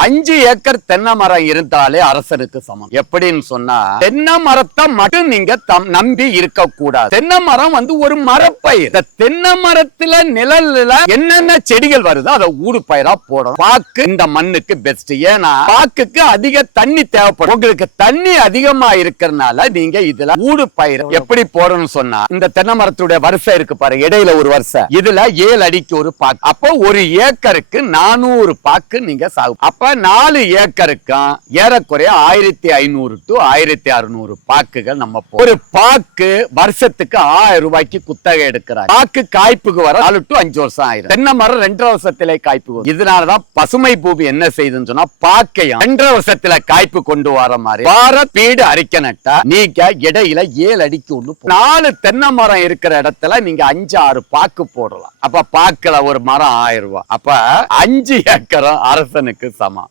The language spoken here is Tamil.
அஞ்சு ஏக்கர் தென்னை மரம் இருந்தாலே அரசனுக்கு சமம். எப்படின்னு சொன்னா தென்னை மரத்தை மட்டும் நீங்க நம்பி இருக்க கூடாது தென்னை மரம் வந்து ஒரு மரப்பயிர். இந்த தென்னை மரத்துல நிழல்ல என்னென்ன செடிகள் வருதோ அதை ஊடு பயிரா போடணும். பாக்கு இந்த மண்ணுக்கு பெஸ்ட் ஏன்னா பாக்குக்கு அதிக தண்ணி தேவைப்படும். உங்களுக்கு தண்ணி அதிகமா இருக்கிறதுனால நீங்க இதுல ஊடு பயிர் எப்படி போடணும்னு சொன்னா இந்த தென்னை மரத்துடைய வரிசை இருக்கு பாரு இடையில ஒரு வரிசை. இதுல ஏழு அடிக்கு ஒரு பாக்கு. அப்போ ஒரு ஏக்கருக்கு நானூறு பாக்கு நீங்க சாகு அப்ப நாலு ஏக்கருக்கும் ஏறக்குறைய ஆயிரத்தி ஐநூறு டு ஆயிரத்தி அறுநூறு பாக்குகள் நம்ம ஒரு பாக்கு வருஷத்துக்கு ஆயிரம் ரூபாய்க்கு குத்தகை எடுக்கிறாங்க. பாக்கு காய்ப்புக்கு வர நாலு டு அஞ்சு வருஷம் ஆயிரும். தென்னை மரம் ரெண்டரை வருஷத்திலே காய்ப்பு வரும். இதனாலதான் பசுமை பூமி என்ன செய்யுதுன்னு சொன்னா பாக்கையும் ரெண்டரை வருஷத்துல காய்ப்பு கொண்டு வர மாதிரி வார பீடு அரிக்க நட்டா நீங்க இடையில ஏழு அடிக்கு ஒண்ணு நாலு தென்னை மரம் இருக்கிற இடத்துல நீங்க அஞ்சு ஆறு பாக்கு போடலாம். அப்ப பாக்குல ஒரு மரம் ஆயிரம் ரூபாய். அப்ப அஞ்சு ஏக்கரம் அரசனுக்கு சமம்.